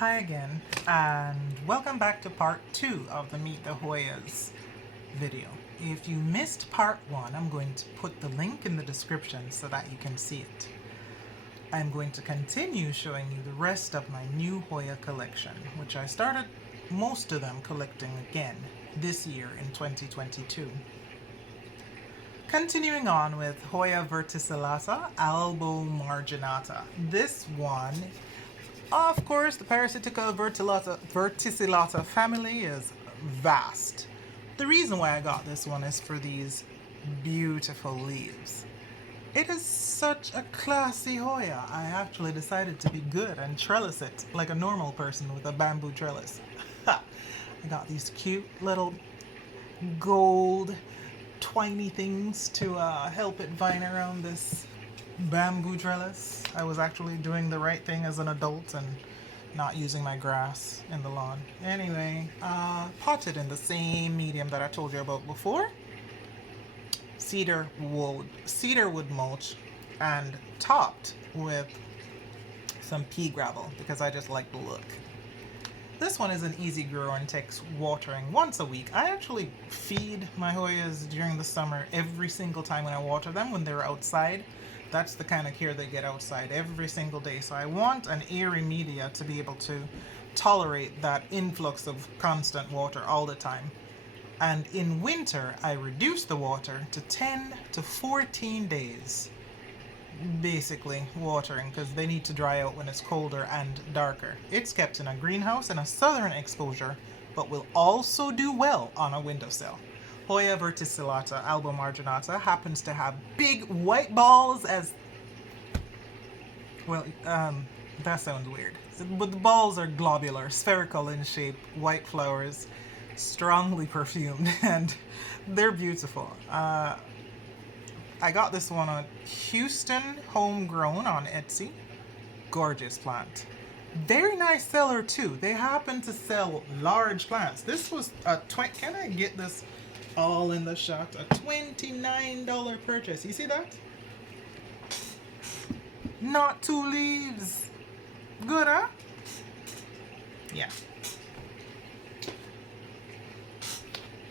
Hi again, and welcome back to part 2 of the Meet the Hoyas video. If you missed part 1, I'm going to put the link in the description so that you can see it. I'm going to continue showing you the rest of my new Hoya collection, which I started most of them collecting again this year in 2022. Continuing on with Hoya Verticillata albomargibata. This one, of course, the parasitical Verticillata family is vast. The reason why I got this one is for these beautiful leaves. It is such a classy Hoya. I actually decided to be good and trellis it like a normal person with a bamboo trellis. I got these cute little gold twiny things to help it vine around this bamboo trellis. I was actually doing the right thing as an adult and not using my grass in the lawn. Anyway, potted in the same medium that I told you about before. Cedar wood mulch, and topped with some pea gravel because I just like the look. This one is an easy grower and takes watering once a week. I actually feed my Hoyas during the summer every single time when I water them when they're outside. That's the kind of care they get outside every single day. So I want an airy media to be able to tolerate that influx of constant water all the time. And in winter, I reduce the water to 10 to 14 days. Basically watering because they need to dry out when it's colder and darker. It's kept in a greenhouse in a southern exposure, but will also do well on a windowsill. Hoya Verticillata albomargibata happens to have big white balls as well. That sounds weird, but the balls are globular, spherical in shape, white flowers, strongly perfumed, and they're beautiful. I got this one on Houston Homegrown on Etsy. Gorgeous plant. Very nice seller too. They happen to sell large plants. This was a can I get this all in the shot? A $29 purchase. You see that? Not 2 leaves. Good, huh? Yeah.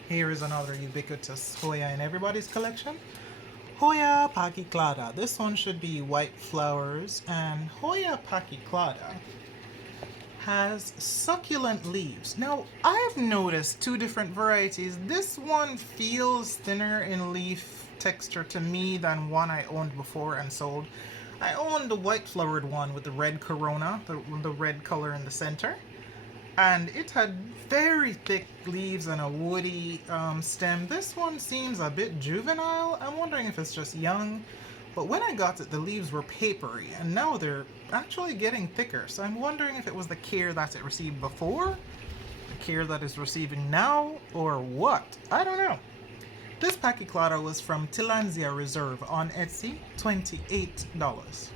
Here is another ubiquitous Hoya in everybody's collection. Hoya pachyclada. This one should be white flowers, and Hoya pachyclada has succulent leaves. Now, I've noticed 2 different varieties. This one feels thinner in leaf texture to me than one I owned before and sold. I owned the white flowered one with the red corona, the red color in the center. And it had very thick leaves and a woody stem. This one seems a bit juvenile. I'm wondering if it's just young. But when I got it, the leaves were papery, and now they're actually getting thicker. So I'm wondering if it was the care that it received before, the care that it's receiving now, or what? I don't know. This pachyclada was from Tillandsia Reserve on Etsy, $28.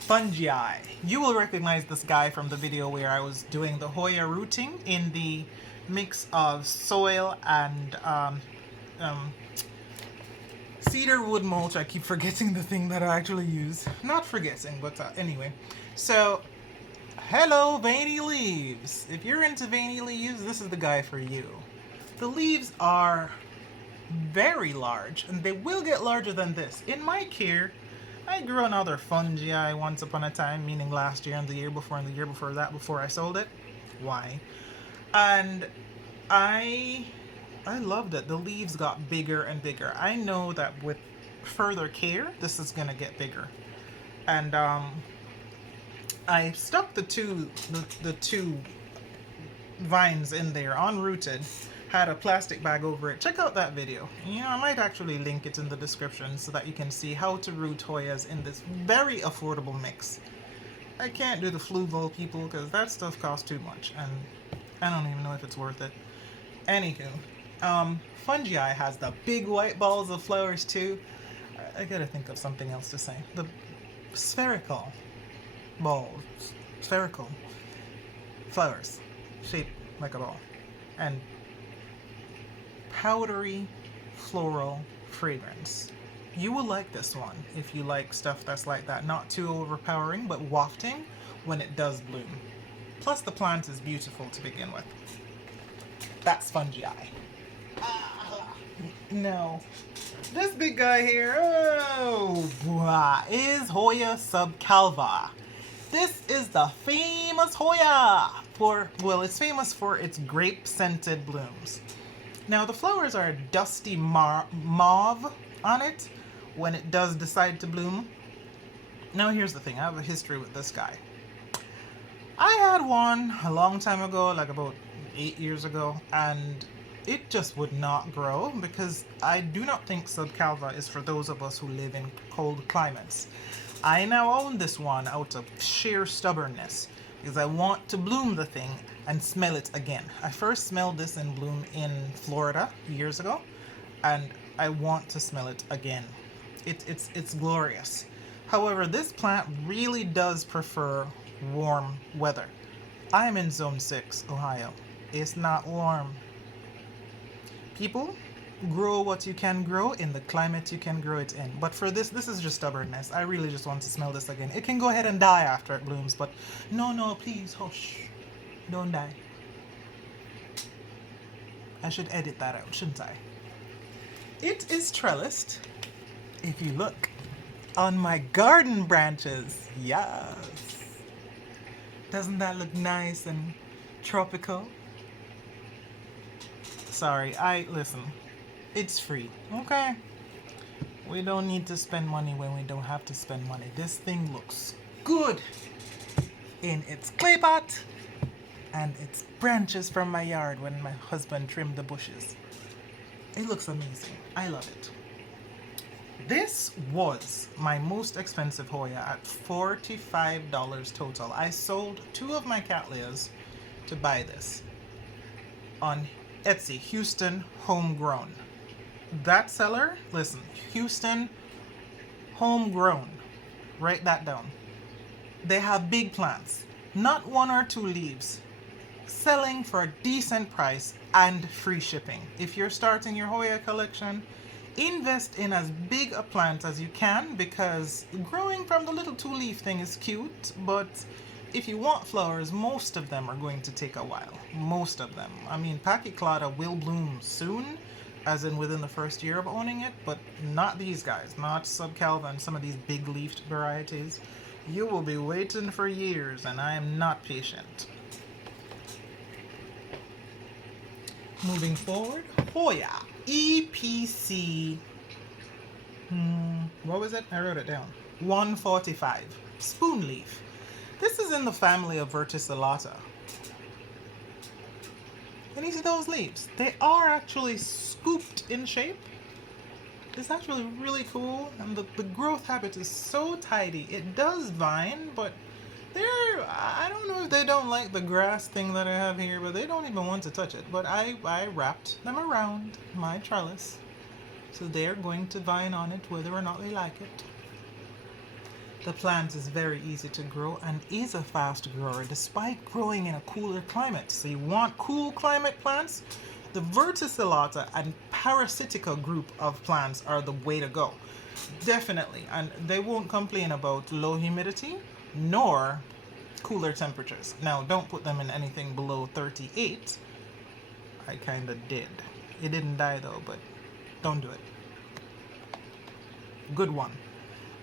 Fungii. You will recognize this guy from the video where I was doing the Hoya rooting in the mix of soil and cedar wood mulch. I keep forgetting the thing that I actually use. Not forgetting, but anyway. So, hello veiny leaves. If you're into veiny leaves, this is the guy for you. The leaves are very large, and they will get larger than this. In my care, I grew another fungi once upon a time, meaning last year and the year before and the year before that, before I sold it. Why? And I loved it. The leaves got bigger and bigger. I know that with further care, this is gonna get bigger. And I stuck the two vines in there, unrooted. Had a plastic bag over it. Check out that video. You know, I might actually link it in the description so that you can see how to root Hoyas in this very affordable mix. I can't do the fluval people because that stuff costs too much, and I don't even know if it's worth it. Anywho, Fungii has the big white balls of flowers too. I gotta think of something else to say. The spherical balls, spherical flowers shaped like a ball, and powdery floral fragrance. You will like this one if you like stuff that's like that. Not too overpowering, but wafting when it does bloom. Plus the plant is beautiful to begin with. That's Fungii. No. This big guy here, oh, is Hoya subclava. This is the famous Hoya it's famous for its grape-scented blooms. Now the flowers are a dusty mauve on it when it does decide to bloom. Now here's the thing, I have a history with this guy. I had one a long time ago, like about 8 years ago, and it just would not grow because I do not think subclava is for those of us who live in cold climates. I now own this one out of sheer stubbornness because I want to bloom the thing and smell it again. I first smelled this in bloom in Florida years ago, and I want to smell it again. It's glorious. However, this plant really does prefer warm weather. I'm in Zone 6, Ohio. It's not warm. People, grow what you can grow in the climate you can grow it in. But for this is just stubbornness. I really just want to smell this again. It can go ahead and die after it blooms, but no, please, hush. Don't die. I should edit that out, shouldn't I? It is trellised. If you look on my garden branches, yes. Doesn't that look nice and tropical? Sorry, listen. It's free, okay? We don't need to spend money when we don't have to spend money. This thing looks good in its clay pot and its branches from my yard when my husband trimmed the bushes. It looks amazing. I love it. This was my most expensive Hoya at $45 total. I sold 2 of my Cattleyas to buy this on Etsy, Houston Homegrown. That seller, listen, Houston Homegrown. Write that down. They have big plants, not 1 or 2 leaves, selling for a decent price and free shipping. If you're starting your Hoya collection, invest in as big a plant as you can because growing from the little 2-leaf thing is cute, but if you want flowers, most of them are going to take a while. Most of them. I mean, pachyclada will bloom soon, as in within the first year of owning it, but not these guys, not subclava and some of these big-leafed varieties. You will be waiting for years, and I am not patient. Moving forward, Hoya EPC. What was it? I wrote it down. 145. Spoonleaf. This is in the family of Verticillata. Can you see those leaves? They are actually scooped in shape. It's actually really cool, and the growth habit is so tidy. It does vine, but I don't know if they don't like the grass thing that I have here, but they don't even want to touch it. But I wrapped them around my trellis, so they're going to vine on it whether or not they like it. The plant is very easy to grow and is a fast grower despite growing in a cooler climate. So you want cool climate plants? The Verticillata and Parasitica group of plants are the way to go. Definitely. And they won't complain about low humidity nor cooler temperatures. Now, don't put them in anything below 38. I kind of did. It didn't die though, but don't do it. Good one.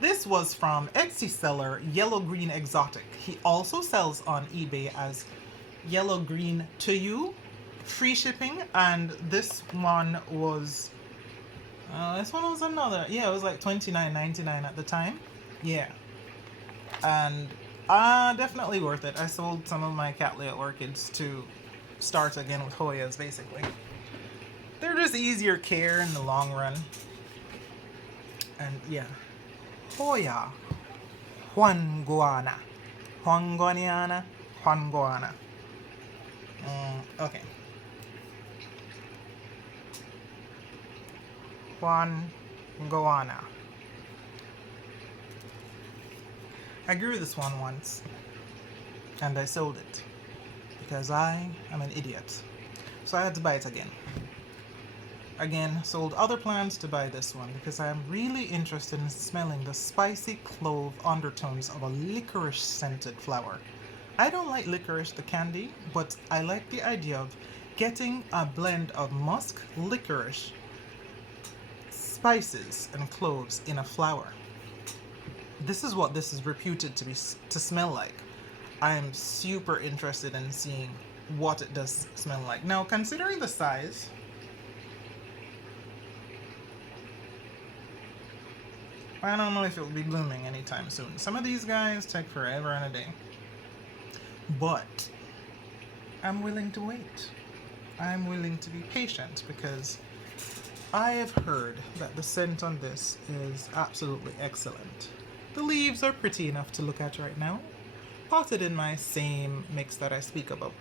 This was from Etsy seller YellowGreenExotic. He also sells on eBay as YellowGreen to you, free shipping, and this one was another. Yeah, it was like $29.99 at the time. Yeah, and definitely worth it. I sold some of my Cattleya orchids to start again with Hoyas. Basically, they're just easier care in the long run, and yeah. Hoya H.Juanngouanna. H.Juanngouanna. Okay. H.Juanngouanna. I grew this one once, and I sold it because I am an idiot. So I had to buy it again. Again, sold other plants to buy this one because I am really interested in smelling the spicy clove undertones of a licorice scented flower. I don't like licorice, the candy, but I like the idea of getting a blend of musk, licorice, spices, and cloves in a flower. This is what this is reputed to smell like. I am super interested in seeing what it does smell like. Now, considering the size, I don't know if it will be blooming anytime soon. Some of these guys take forever and a day. But I'm willing to wait. I'm willing to be patient because I have heard that the scent on this is absolutely excellent. The leaves are pretty enough to look at right now, potted in my same mix that I speak about.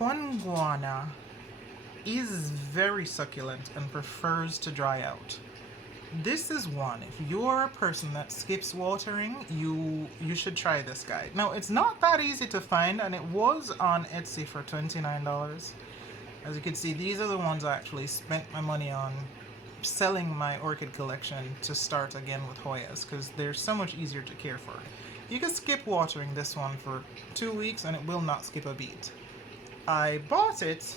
H.Juanngouanna is very succulent and prefers to dry out. This is one, if you're a person that skips watering, you should try this guy. Now, it's not that easy to find, and it was on Etsy for $29. As you can see, these are the ones I actually spent my money on selling my orchid collection to start again with Hoyas, because they're so much easier to care for. You can skip watering this one for 2 weeks and it will not skip a beat. I bought it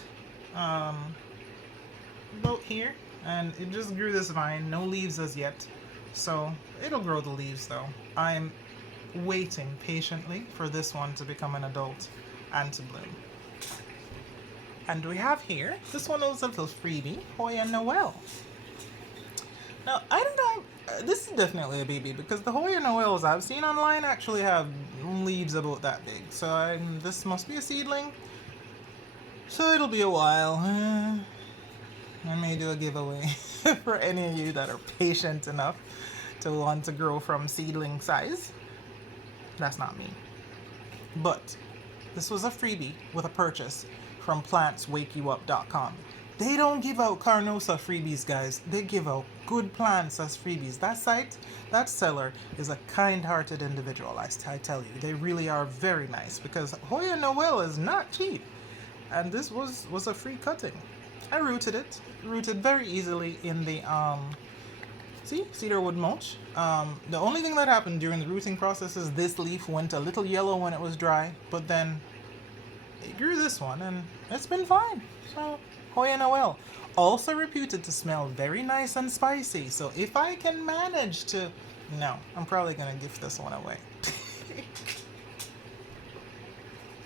about here, and it just grew this vine, no leaves as yet, so it'll grow the leaves though. I'm waiting patiently for this one to become an adult and to bloom. And we have here, this one was a little freebie, Hoya Noelle. Now, I don't know, this is definitely a baby because the Hoya Noelles I've seen online actually have leaves about that big. So this must be a seedling. So it'll be a while. I may do a giveaway for any of you that are patient enough to want to grow from seedling size. That's not me. But this was a freebie with a purchase from PlantswakeyouUp.com. They don't give out Carnosa freebies, guys. They give out good plants as freebies. That site, that seller is a kind-hearted individual, I tell you. They really are very nice because Hoya Noelle is not cheap. And this was a free cutting. I rooted very easily in the cedarwood mulch. The only thing that happened during the rooting process is this leaf went a little yellow when it was dry, but then it grew this one and it's been fine. So Hoya Noelle, also reputed to smell very nice and spicy. So if I can manage to, no, I'm probably gonna gift this one away.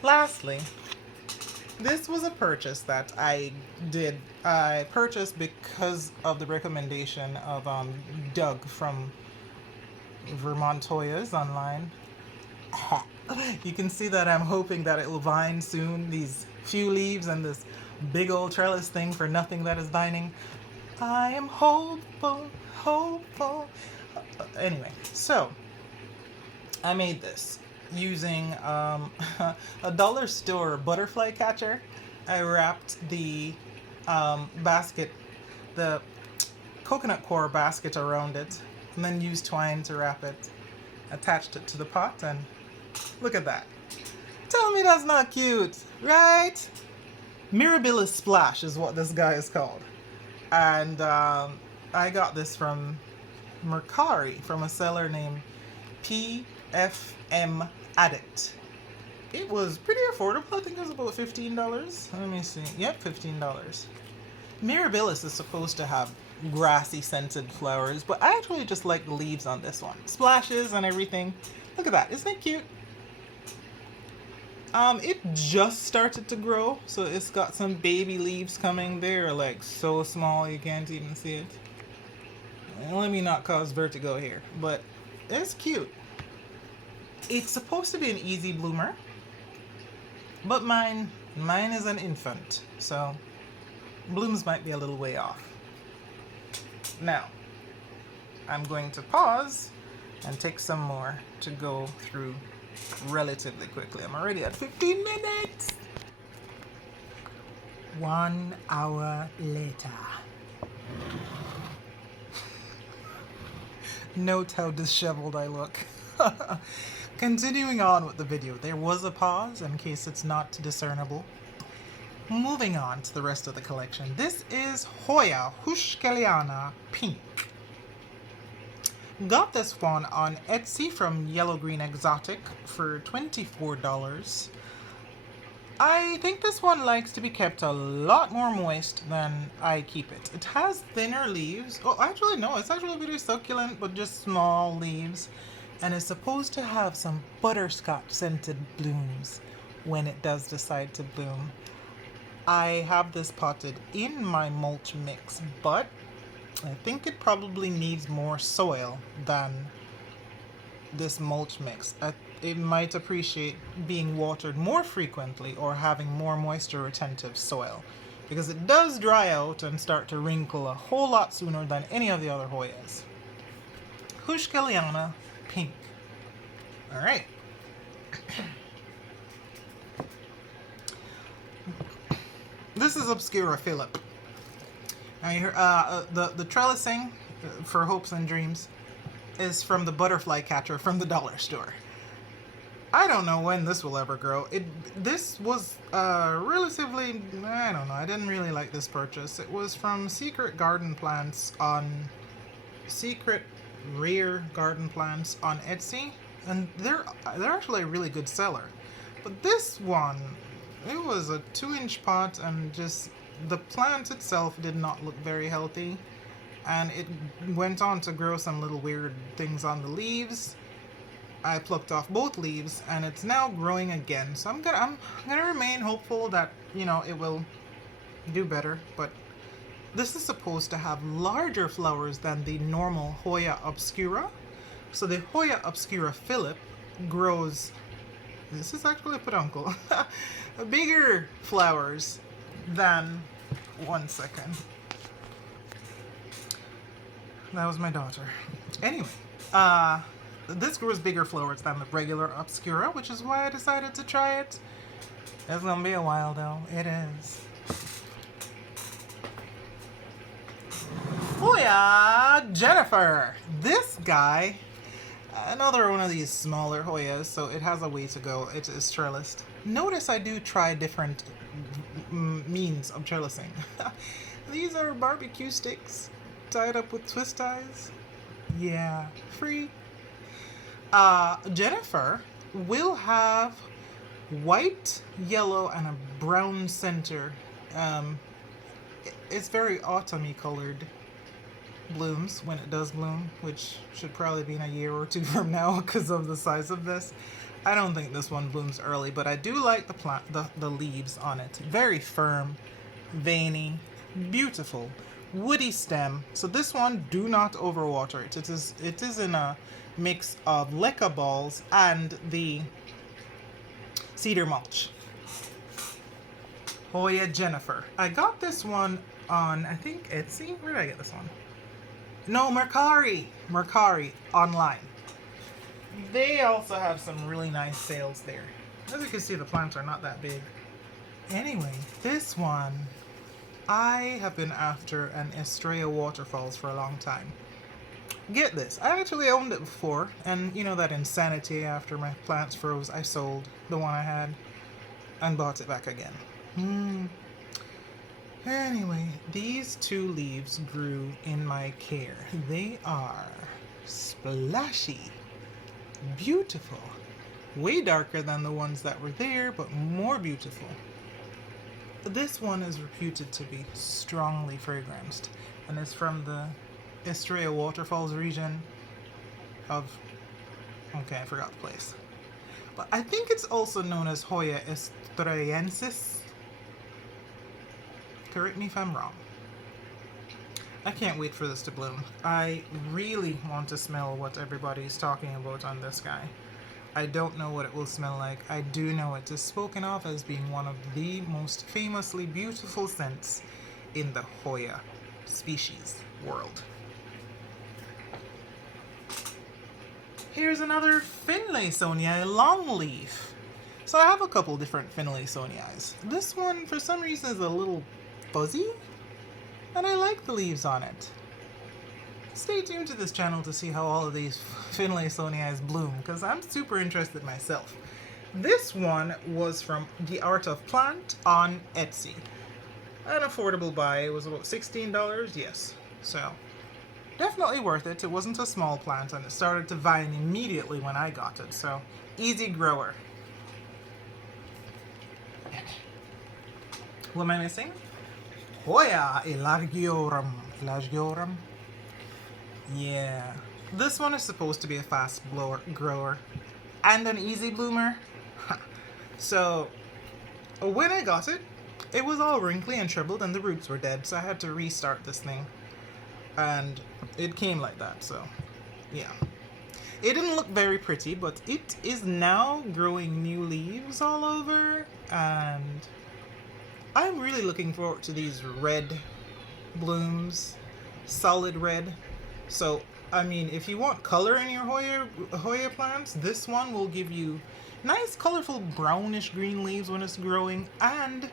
Lastly, this was a purchase that I did. I purchased because of the recommendation of Doug from Vermont Hoyas online. You can see that I'm hoping that it will vine soon. These few leaves and this big old trellis thing for nothing that is vining. I am hopeful. Anyway, so I made this using a dollar store butterfly catcher. I wrapped the basket, the coconut core basket around it, and then used twine to wrap it, attached it to the pot, and look at that. Tell me that's not cute, right? Mirabilis Splash is what this guy is called. And I got this from Mercari, from a seller named PFM Addict. It was pretty affordable. I think it was about $15. Let me see. Yep, $15. Mirabilis is supposed to have grassy scented flowers, but I actually just like the leaves on this one. Splashes and everything. Look at that. Isn't it cute? It just started to grow, so it's got some baby leaves coming. They're like so small you can't even see it. Let me not cause vertigo here, but it's cute. It's supposed to be an easy bloomer, but mine is an infant, so blooms might be a little way off. Now, I'm going to pause and take some more to go through relatively quickly. I'm already at 15 minutes. 1 hour later. Note how disheveled I look. Continuing on with the video, there was a pause in case it's not discernible. Moving on to the rest of the collection. This is Hoya Heuschkeliana Pink. Got this one on Etsy from YellowGreenExotic for $24. I think this one likes to be kept a lot more moist than I keep it. It has thinner leaves. Oh, actually no, it's actually pretty succulent, but just small leaves. And it's supposed to have some butterscotch scented blooms when it does decide to bloom. I have this potted in my mulch mix, but I think it probably needs more soil than this mulch mix. It might appreciate being watered more frequently or having more moisture retentive soil, because it does dry out and start to wrinkle a whole lot sooner than any of the other Hoyas. Heuschkeliana Pink. Alright. This is Obscura Phillip. Now you hear, the trellising for hopes and dreams is from the butterfly catcher from the dollar store. I don't know when this will ever grow. This was relatively, I don't know, I didn't really like this purchase. It was from SecretGarden Plants on Secret Rare Garden Plants on Etsy, and they're actually a really good seller. But this one, it was a 2-inch pot, and just the plant itself did not look very healthy, and it went on to grow some little weird things on the leaves. I plucked off both leaves, and it's now growing again. So I'm gonna remain hopeful that, you know, it will do better. But this is supposed to have larger flowers than the normal Hoya Obscura. So the Hoya Obscura Phillip grows. This is actually a peduncle. Bigger flowers than. One second. That was my daughter. Anyway, this grows bigger flowers than the regular Obscura, which is why I decided to try it. It's gonna be a while though. It is. Oh yeah, Jennifer. This guy, another one of these smaller Hoyas, so it has a way to go. It is trellised. Notice I do try different means of trellising. These are barbecue sticks tied up with twist ties. Yeah, free. Jennifer will have white, yellow, and a brown center. It's very autumny colored blooms when it does bloom, which should probably be in a year or two from now because of the size of this. I don't think this one blooms early, but I do like the leaves on it. Very firm, veiny, beautiful, woody stem. So this one, do not overwater it. It is in a mix of leca balls and the cedar mulch. Hoya Jennifer. I got this one on, I think, Etsy. Where did I get this one? No, Mercari. Mercari online. They also have some really nice sales there. As you can see, the plants are not that big. Anyway, this one, I have been after an Estrella Waterfalls for a long time. Get this, I actually owned it before, and you know that insanity after my plants froze, I sold the one I had and bought it back again. Anyway, these two leaves grew in my care. They are splashy. Beautiful. Way darker than the ones that were there, but more beautiful. This one is reputed to be strongly fragranced, and it's from the Estrella Waterfalls region of... Okay, I forgot the place. But I think it's also known as Hoya estrellaensis. Correct me if I'm wrong. I can't wait for this to bloom. I really want to smell what everybody's talking about on this guy. I don't know what it will smell like. I do know it is spoken of as being one of the most famously beautiful scents in the Hoya species world. Here's another Finlaysonii longleaf. So I have a couple different Finlaysoniis. This one, for some reason, is a little fuzzy, and I like the leaves on it. Stay tuned to this channel to see how all of these Finlaysonii bloom, because I'm super interested myself. This one was from The Art of Plant on Etsy. An affordable buy. It was about $16, yes. So, definitely worth it. It wasn't a small plant and it started to vine immediately when I got it. So, easy grower. What am I missing? Hoya Ilagiorum. Ilagiorum? Yeah. This one is supposed to be a fast grower and an easy bloomer. So, when I got it, it was all wrinkly and shriveled and the roots were dead. So I had to restart this thing. And it came like that. So, yeah. It didn't look very pretty, but it is now growing new leaves all over. And I'm really looking forward to these red blooms. Solid red. So, I mean, if you want color in your Hoya plants, this one will give you nice, colorful, brownish green leaves when it's growing. And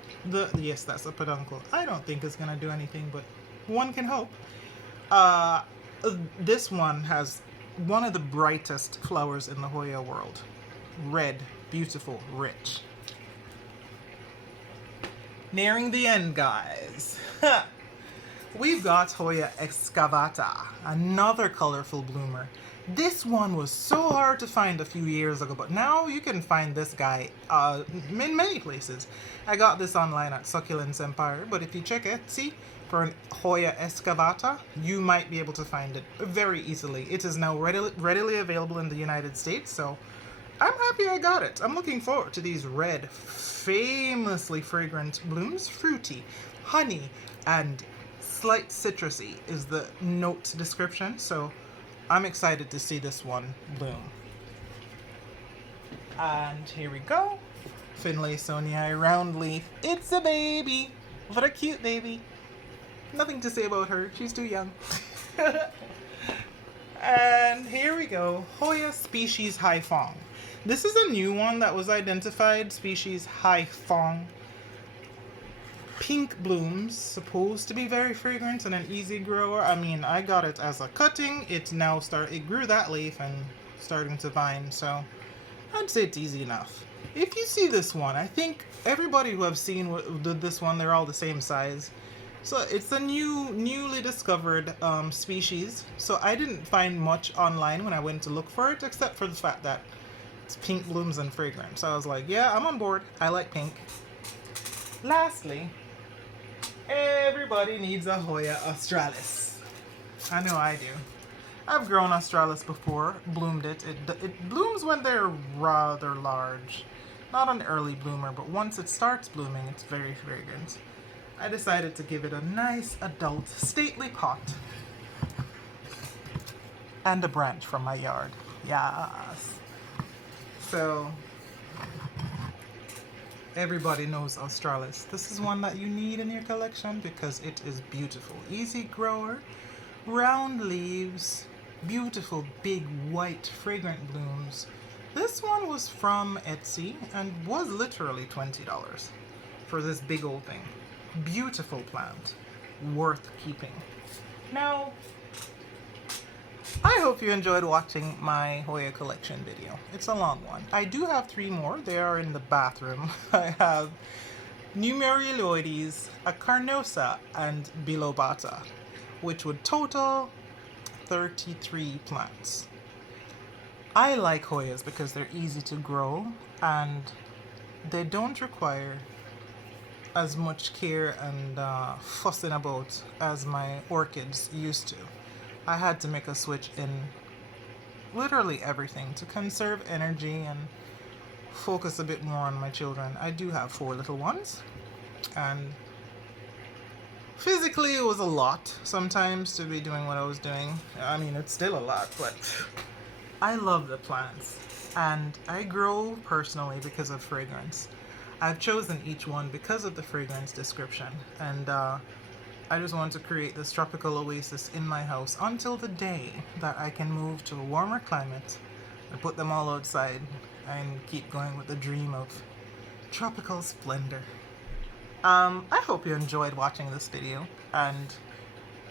yes, that's a peduncle. I don't think it's gonna do anything, but one can hope. This one has one of the brightest flowers in the Hoya world. Red, beautiful, rich. Nearing the end, guys. We've got Hoya Excavata, another colorful bloomer. This one was so hard to find a few years ago, but now you can find this guy in many places. I got this online at Succulents Empire, but if you check Etsy for an Hoya Excavata, you might be able to find it very easily. It is now readily available in the United States, so I'm happy I got it. I'm looking forward to these red, famously fragrant blooms. Fruity, honey, and slight citrusy is the note description, so I'm excited to see this one bloom. And here we go. Finlaysonii round leaf. It's a baby. What a cute baby. Nothing to say about her. She's too young. And here we go. Hoya species High Phong. This is a new one that was identified. Species High Phong. Pink blooms, supposed to be very fragrant and an easy grower. I mean, I got it as a cutting. It grew that leaf and starting to vine, so I'd say it's easy enough. If you see this one, I think everybody who have seen this one, they're all the same size. So it's a newly discovered species. So I didn't find much online when I went to look for it, except for the fact that it's pink blooms and fragrant. So I was like, yeah, I'm on board. I like pink. Lastly, everybody needs a Hoya Australis. I know I do. I've grown Australis before, bloomed it. It blooms when they're rather large. Not an early bloomer, but once it starts blooming, it's very fragrant. I decided to give it a nice adult stately pot. And a branch from my yard. Yes. So, everybody knows Australis. This is one that you need in your collection because it is beautiful. Easy grower, round leaves, beautiful big white fragrant blooms. This one was from Etsy and was literally $20 for this big old thing. Beautiful plant, worth keeping. Now, I hope you enjoyed watching my Hoya collection video. It's a long one. I do have 3 more. They are in the bathroom. I have Numeroloides, a Carnosa, and Bilobata, which would total 33 plants. I like Hoyas because they're easy to grow and they don't require as much care and fussing about as my orchids used to. I had to make a switch in literally everything to conserve energy and focus a bit more on my children. I do have 4 little ones, and physically it was a lot sometimes to be doing what I was doing. I mean, it's still a lot, but I love the plants, and I grow personally because of fragrance. I've chosen each one because of the fragrance description, and I just want to create this tropical oasis in my house until the day that I can move to a warmer climate and put them all outside and keep going with the dream of tropical splendor. I hope you enjoyed watching this video, and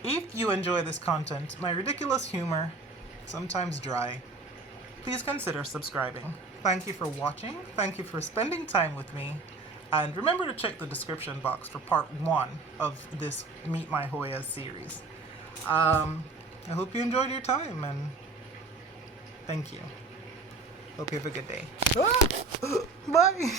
if you enjoy this content, my ridiculous humor, sometimes dry, please consider subscribing. Thank you for watching. Thank you for spending time with me. And remember to check the description box for part 1 of this Meet My Hoyas series. I hope you enjoyed your time, and thank you. Hope you have a good day. Bye!